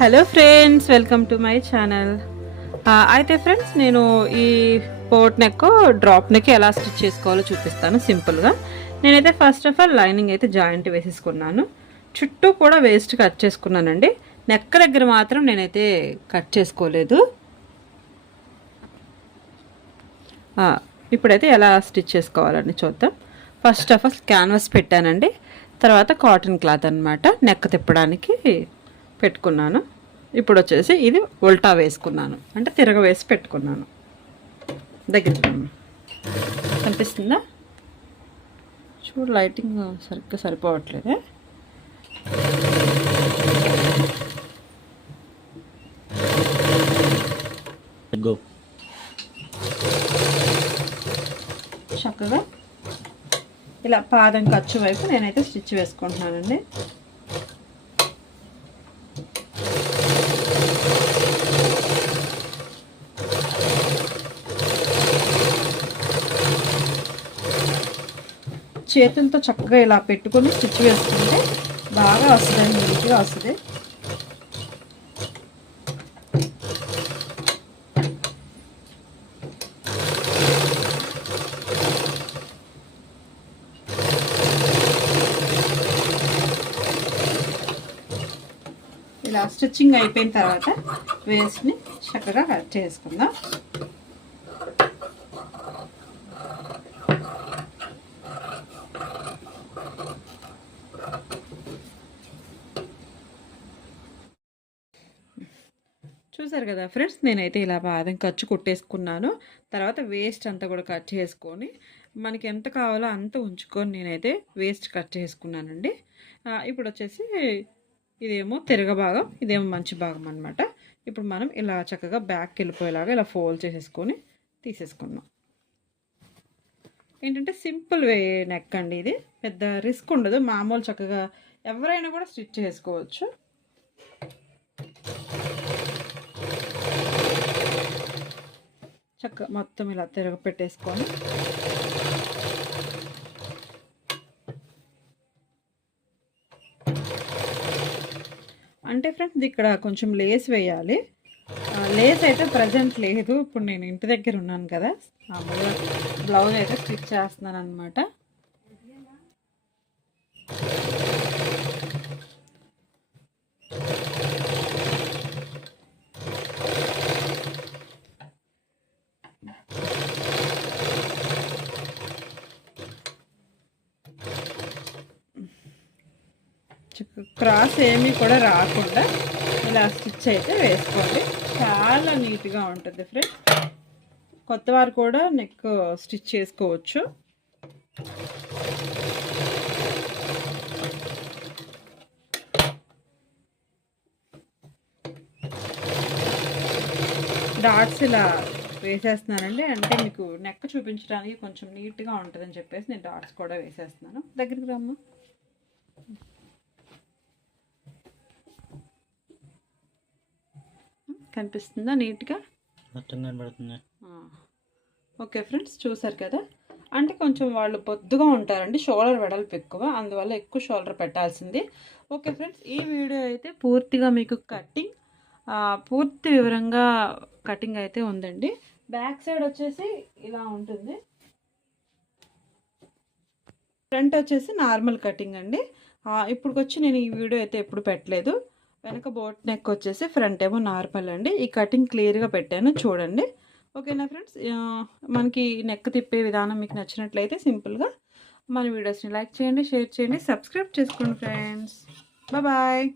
Hello friends, welcome to my channel. అయితే friends, నేను ఈ బోట్ నెక్ డ్రాప్ నెక్ ఎలా స్టిచ్ చేసుకోవాలో చూపిస్తాను సింపుల్గా. నేనైతే ఫస్ట్ ఆఫ్ ఆల్ లైనింగ్ అయితే జాయింట్ వేసేసుకున్నాను. చుట్టూ కూడా వేస్ట్ కట్ చేసుకున్నానండి. నెక్ దగ్గర మాత్రం నేనైతే కట్ చేసుకోలేదు. ఇప్పుడైతే ఎలా స్టిచ్ చేసుకోవాలని చూద్దాం. ఫస్ట్ ఆఫ్ ఆల్ క్యాన్వాస్ పెట్టానండి. తర్వాత కాటన్ క్లాత్ అనమాట నెక్ తిప్పడానికి పెట్టుకున్నాను. ఇప్పుడు వచ్చేసి ఇది ఉల్టా వేసుకున్నాను, అంటే తిరగవేసి పెట్టుకున్నాను. దగ్గరికి కనిపిస్తుందా? చూడు, లైటింగ్ సరిగ్గా సరిపోవట్లేదే. చక్కగా ఇలా పాదం ఖర్చు వైపు నేనైతే స్టిచ్ వేసుకుంటున్నానండి. చేతులతో చక్కగా ఇలా పెట్టుకొని స్టిచ్ వేసుకుంటే బాగా వస్తుందండి, నీట్గా వస్తుంది. ఇలా స్టిచ్చింగ్ అయిపోయిన తర్వాత వేస్ట్ని చక్కగా కట్ చేసుకుందాం. చూసారు కదా ఫ్రెండ్స్, నేనైతే ఇలా బాదం ఖర్చు కుట్టేసుకున్నాను. తర్వాత వేస్ట్ అంతా కూడా కట్ చేసుకొని మనకి ఎంత కావాలో అంత ఉంచుకొని నేనైతే వేస్ట్ కట్ చేసుకున్నానండి. ఇప్పుడు వచ్చేసి ఇదేమో తిరగ భాగం, ఇదేమో మంచి భాగం అనమాట. ఇప్పుడు మనం ఇలా చక్కగా బ్యాక్కి వెళ్ళిపోయేలాగా ఇలా ఫోల్డ్ చేసేసుకొని తీసేసుకున్నాం. ఏంటంటే సింపుల్ వే నెక్ అండి, ఇది పెద్ద రిస్క్ ఉండదు. మామూలు చక్కగా ఎవరైనా కూడా స్టిచ్ చేసుకోవచ్చు. చక్కగా మొత్తం ఇలా తిరగపెట్టేసుకొని అంటే ఫ్రెండ్స్, ఇక్కడ కొంచెం లేస్ వేయాలి. లేస్ అయితే ప్రజెంట్ లేదు, ఇప్పుడు నేను ఇంటి దగ్గర ఉన్నాను కదా. మామూలుగా బ్లౌజ్ అయితే స్టిచ్ చేస్తున్నాను అనమాట. క్రాస్ ఏమీ కూడా రాకుండా ఇలా స్టిచ్ అయితే వేసుకోండి, చాలా నీట్గా ఉంటుంది ఫ్రెండ్స్. కొత్త వారు కూడా నెక్ స్టిచ్ చేసుకోవచ్చు. డాట్స్ ఇలా వేసేస్తున్నానండి, అంటే మీకు నెక్ చూపించడానికి కొంచెం నీట్గా ఉంటుందని చెప్పేసి నేను డాట్స్ కూడా వేసేస్తున్నాను. దగ్గరికి రమ్మ. కనిపిస్తుందా నీట్గా? ఓకే ఫ్రెండ్స్, చూసారు కదా. అంటే కొంచెం వాళ్ళు బొద్దుగా ఉంటారండి, షోల్డర్ వెడల్పు ఎక్కువ, అందువల్ల ఎక్కువ షోల్డర్ పెట్టాల్సింది. ఓకే ఫ్రెండ్స్, ఈ వీడియో అయితే పూర్తిగా మీకు కటింగ్ పూర్తి వివరంగా కటింగ్ అయితే ఉందండి. బ్యాక్ సైడ్ వచ్చేసి ఇలా ఉంటుంది, ఫ్రంట్ వచ్చేసి నార్మల్ కటింగ్ అండి. ఇప్పుడు వచ్చి నేను ఈ వీడియో అయితే ఎప్పుడు పెట్టలేదు. వెనక బోట్ నెక్ వచ్చేసి ఫ్రంట్ ఏమో నార్మల్ అండి. ఈ కటింగ్ క్లియర్గా పెట్టాను, చూడండి. ఓకేనా ఫ్రెండ్స్, మనకి నెక్ తిప్పే విధానం మీకు నచ్చినట్లయితే సింపుల్గా మన వీడియోస్ని లైక్ చేయండి, షేర్ చేయండి, సబ్స్క్రైబ్ చేసుకోండి ఫ్రెండ్స్. బాయ్.